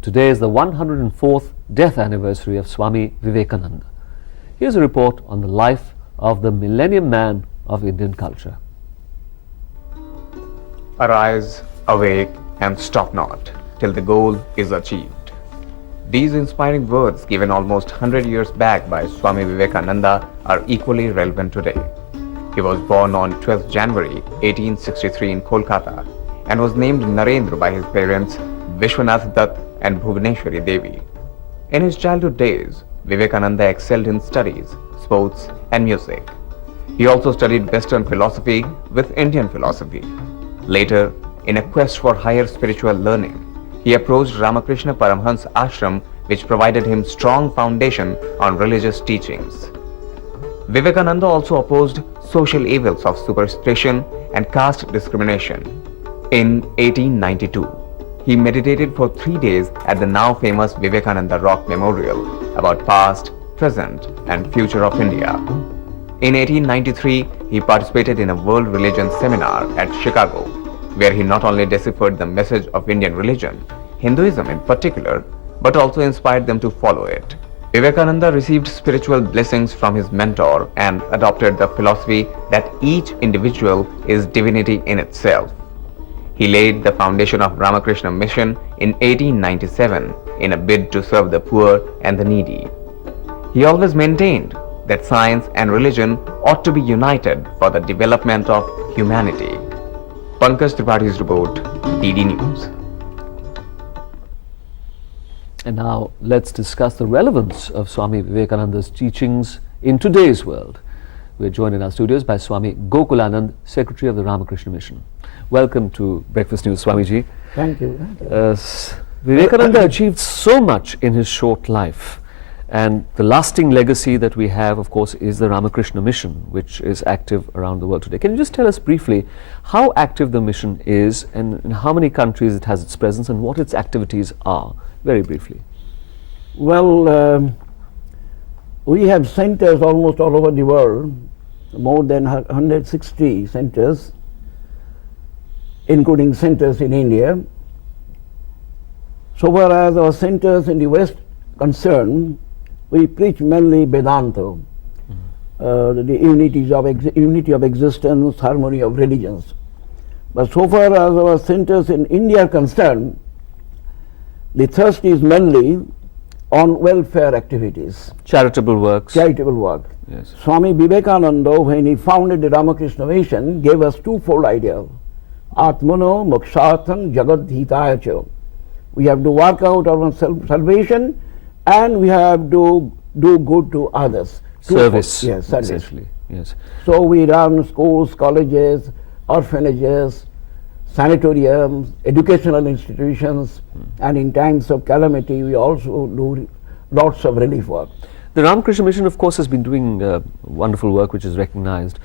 Today is the 104th death anniversary of Swami Vivekananda. Here's a report on the life of the Millennium Man of Indian culture. Arise, awake, and stop not till the goal is achieved. These inspiring words given almost 100 years back by Swami Vivekananda are equally relevant today. He was born on 12th January 1863 in Kolkata and was named Narendra by his parents Vishwanath Dutt and Bhuvaneshwari Devi. In his childhood days, Vivekananda excelled in studies, sports, and music. He also studied Western philosophy with Indian philosophy. Later, in a quest for higher spiritual learning, he approached Ramakrishna Paramhans ashram, which provided him strong foundation on religious teachings. Vivekananda also opposed social evils of superstition and caste discrimination. In 1892, he meditated for 3 days at the now famous Vivekananda Rock Memorial about past, present, and future of India. In 1893, he participated in a world religion seminar at Chicago, where he not only deciphered the message of Indian religion, Hinduism in particular, but also inspired them to follow it. Vivekananda received spiritual blessings from his mentor and adopted the philosophy that each individual is divinity in itself. He laid the foundation of Ramakrishna Mission in 1897 in a bid to serve the poor and the needy. He always maintained that science and religion ought to be united for the development of humanity. Pankaj Tripathi's report, DD News. And now let's discuss the relevance of Swami Vivekananda's teachings in today's world. We're joined in our studios by Swami Gokulanand, Secretary of the Ramakrishna Mission. Welcome to Breakfast News, Swamiji. Thank you. Vivekananda achieved so much in his short life, and the lasting legacy that we have, of course, is the Ramakrishna Mission, which is active around the world today. Can you just tell us briefly how active the mission is, and in how many countries it has its presence, and what its activities are, very briefly? Well, we have centers almost all over the world, more than 160 centers, including centers in India. So far as our centers in the West concerned, we preach mainly Vedanta, the unity of existence, harmony of religions. But so far as our centers in India are concerned, the thrust is mainly on welfare activities. Charitable works. Charitable work. Yes. Swami Vivekananda, when he founded the Ramakrishna Mission, gave us twofold idea. Atmano mokshatham jagat hitaya cha. We have to work out our salvation, and we have to do good to others. Service. Yes, service. Essentially. Yes. So we run schools, colleges, orphanages, sanatoriums, educational institutions, and in times of calamity we also do lots of relief work. The Ramakrishna Mission, of course, has been doing wonderful work which is recognized.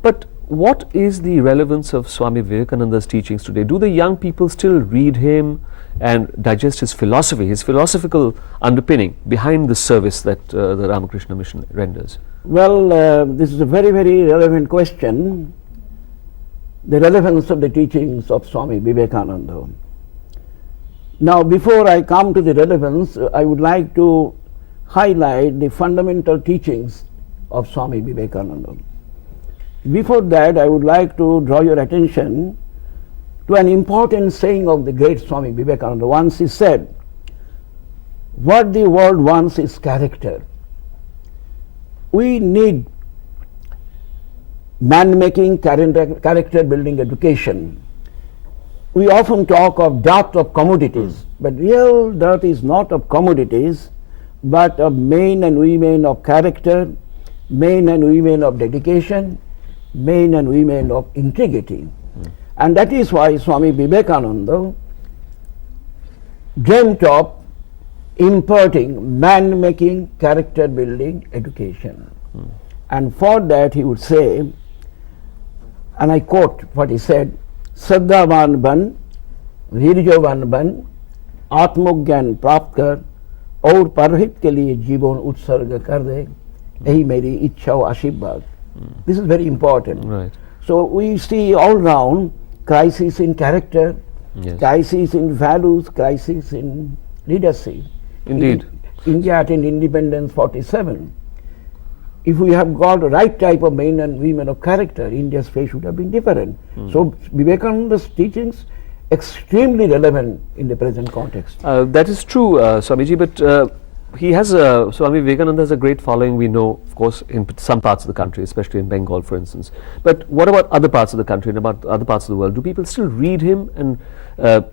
But what is the relevance of Swami Vivekananda's teachings today? Do the young people still read him and digest his philosophy, his philosophical underpinning behind the service that the Ramakrishna Mission renders? Well, this is a very, very relevant question, the relevance of the teachings of Swami Vivekananda. Now, before I come to the relevance, I would like to highlight the fundamental teachings of Swami Vivekananda. Before that, I would like to draw your attention to an important saying of the great Swami Vivekananda. Once he said, "What the world wants is character." We need man-making, character building education. We often talk of dearth of commodities, but real dearth is not of commodities, but of men and women of character, men and women of dedication, men and women of integrity. And that is why Swami Vivekananda dreamt of imparting man-making, character-building education. And for that he would say, and I quote what he said, "Sadhavan ban, virjavan ban, आत्मज्ञान प्राप्त कर और परहित के लिए जीवन उत्सर्ग कर दे, यही मेरी इच्छा और आशीर्वाद." This is very important. Right. So we see all round crisis in character, Yes. crisis in values, crisis in leadership. Indeed. India attained independence 47. If we have got the right type of men and women of character, India's fate should have been different. So Vivekananda's teachings extremely relevant in the present context. That is true, Swamiji, but he has Swami Vivekananda has a great following, we know, of course, in some parts of the country, especially in Bengal, for instance. But what about other parts of the country and about other parts of the world? Do people still read him and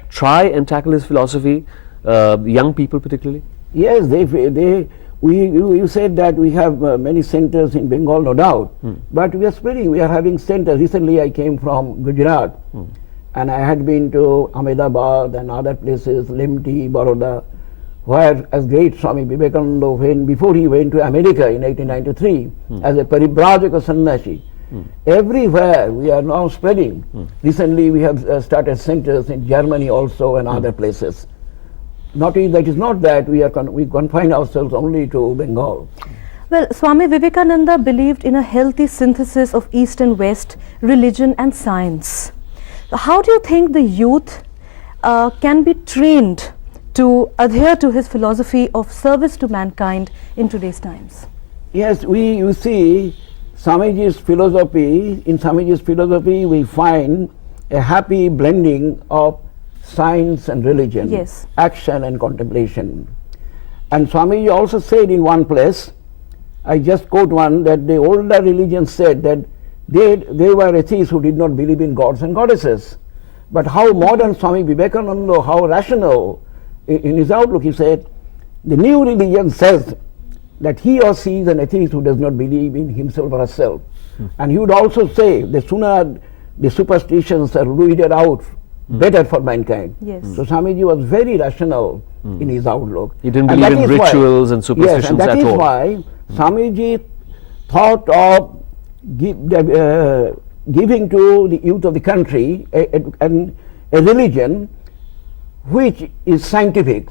try and tackle his philosophy, young people particularly? Yes, you said that we have many centers in Bengal, no doubt, but we are spreading, we are having centers. Recently I came from Gujarat and I had been to Ahmedabad and other places, Lemti, Baroda, where as great Swami Vivekananda went, before he went to America in 1893 as a Paribrajaka Sannyasi. Everywhere we are now spreading. Recently we have started centers in Germany also and other places. That is not that we confine ourselves only to Bengal. Well, Swami Vivekananda believed in a healthy synthesis of East and West, religion and science. How do you think the youth can be trained to adhere to his philosophy of service to mankind in today's times? Yes, you see, Swamiji's philosophy, in Swamiji's philosophy we find a happy blending of science and religion, yes, action and contemplation. And Swamiji also said in one place, I just quote one, that the older religions said that they were atheists who did not believe in gods and goddesses. But how modern Swami Vivekananda, how rational in his outlook, he said, the new religion says that he or she is an atheist who does not believe in himself or herself. And he would also say, the sooner the superstitions are rooted out, better for mankind. Yes. So Swamiji was very rational in his outlook. He didn't believe in rituals and superstitions yes, and that at is all. why Swamiji thought of giving to the youth of the country a religion which is scientific,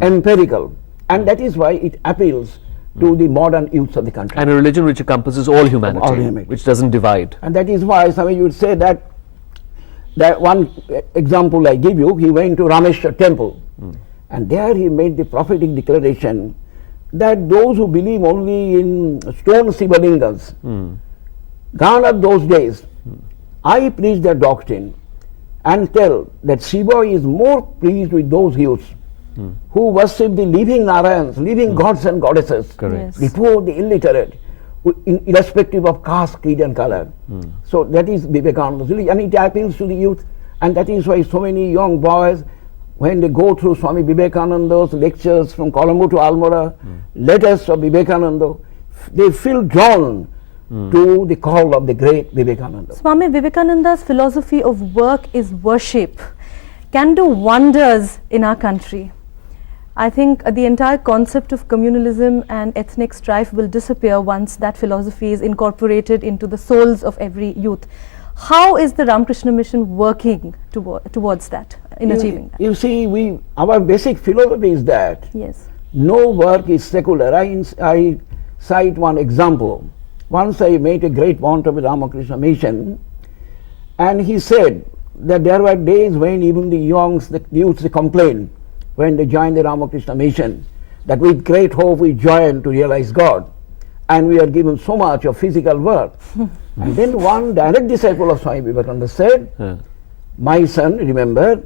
empirical, and that is why it appeals to the modern youths of the country. And a religion which encompasses all humanity, All humanity. which doesn't divide. And that is why Swamiji would say that one example I give you, he went to Rameshwar temple and there he made the prophetic declaration that those who believe only in stone Sivalingas, gone are those days. I preach their doctrine and tell that Shiva is more pleased with those youths who worship the living Narayans, living gods and goddesses, Correct. Yes. before the illiterate, irrespective of caste, creed and color. So that is Vivekananda's religion, and it appeals to the youth, and that is why so many young boys, when they go through Swami Vivekananda's lectures from Colombo to Almora, letters of Vivekananda, they feel drawn to the call of the great Vivekananda. Swami Vivekananda's philosophy of work is worship can do wonders in our country. I think the entire concept of communalism and ethnic strife will disappear once that philosophy is incorporated into the souls of every youth. How is the Ramakrishna Mission working towards that, in achieving that? You see, our basic philosophy is that Yes. no work is secular. I cite one example. Once I made a great want of the Ramakrishna Mission, and he said that there were days when even the youths they complained when they joined the Ramakrishna Mission, that with great hope we join to realize God, and we are given so much of physical work. And then one direct disciple of Swami Vivekananda said, my son, remember,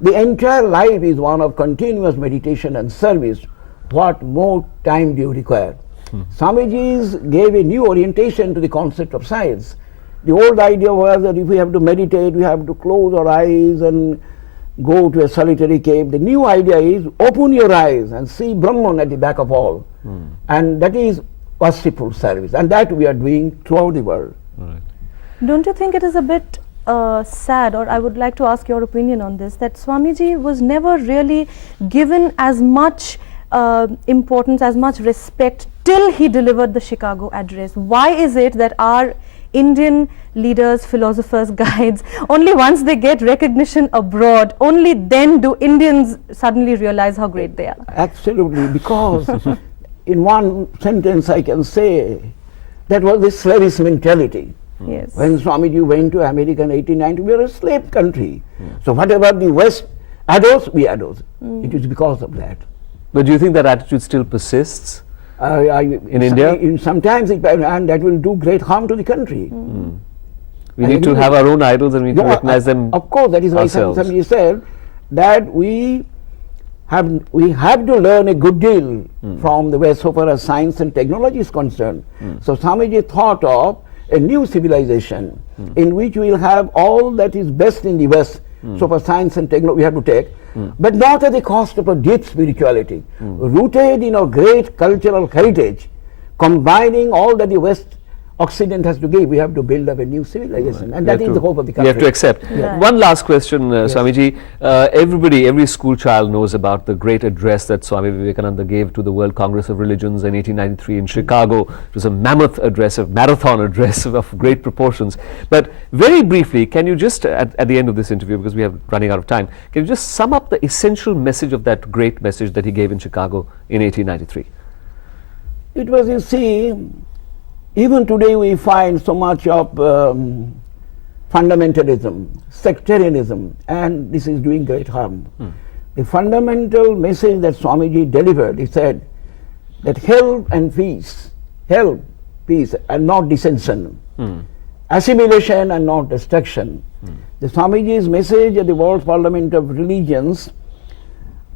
the entire life is one of continuous meditation and service. What more time do you require? Swamiji gave a new orientation to the concept of science. The old idea was that if we have to meditate, we have to close our eyes and go to a solitary cave. The new idea is open your eyes and see Brahman at the back of all. And that is worshipful service, and that we are doing throughout the world. Right. Don't you think it is a bit sad, or I would like to ask your opinion on this, that Swamiji was never really given as much importance, as much respect till he delivered the Chicago Address? Why is it that our Indian leaders, philosophers, guides, only once they get recognition abroad, only then do Indians suddenly realize how great they are? Absolutely, because in one sentence I can say that was the slavish mentality. Yes. When Swamiji went to America in 1890, we were a slave country. So whatever the West adults, we adults. It is because of that. But do you think that attitude still persists? In India? Sometimes, and that will do great harm to the country. We need to have our own idols and we need to recognize them. Of course, that is why ourselves. somebody said that we have to learn a good deal from the West so far as science and technology is concerned. So Swamiji thought of a new civilization in which we will have all that is best in the West. So for science and technology we have to take, but not at the cost of a deep spirituality, rooted in a great cultural heritage, combining all that the West Occident has to give. We have to build up a new civilization, and that is the hope of the country. We have to accept. Right. One last question, Swamiji. Every school child knows about the great address that Swami Vivekananda gave to the World Congress of Religions in 1893 in Chicago. It was a mammoth address, a marathon address of great proportions. But very briefly, can you just, at the end of this interview, because we are running out of time, can you just sum up the essential message of that great message that he gave in Chicago in 1893? It was, you see, even today we find so much of fundamentalism, sectarianism, and this is doing great harm. The fundamental message that Swamiji delivered, he said that help, peace, and not dissension, assimilation and not destruction. The Swamiji's message at the World Parliament of Religions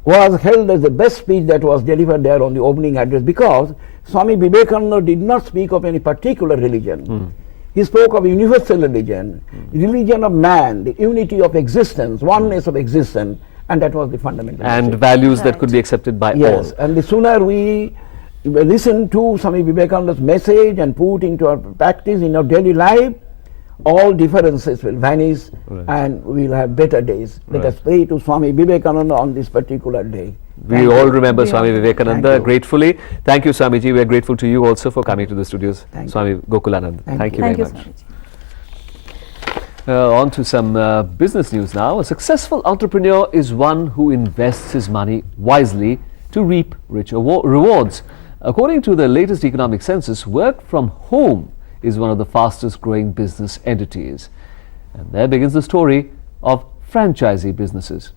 was held as the best speech that was delivered there on the opening address, because Swami Vivekananda did not speak of any particular religion. He spoke of universal religion, religion of man, the unity of existence, oneness of existence, and that was the fundamental And message. values that Right. could be accepted by Yes, all. and the sooner we listen to Swami Vivekananda's message and put into our practice in our daily life, all differences will vanish and we will have better days. Let us pray to Swami Vivekananda on this particular day. We Thank all you. remember We Swami all- Vivekananda Thank you. gratefully. Thank you, Swamiji. We are grateful to you also for coming to the studios. Thank you. Swami Gokulanand. Thank you Thank you, very much. Swamiji. On to some business news now. A successful entrepreneur is one who invests his money wisely to reap richer rewards. According to the latest economic census, work from home is one of the fastest growing business entities. And there begins the story of franchisee businesses.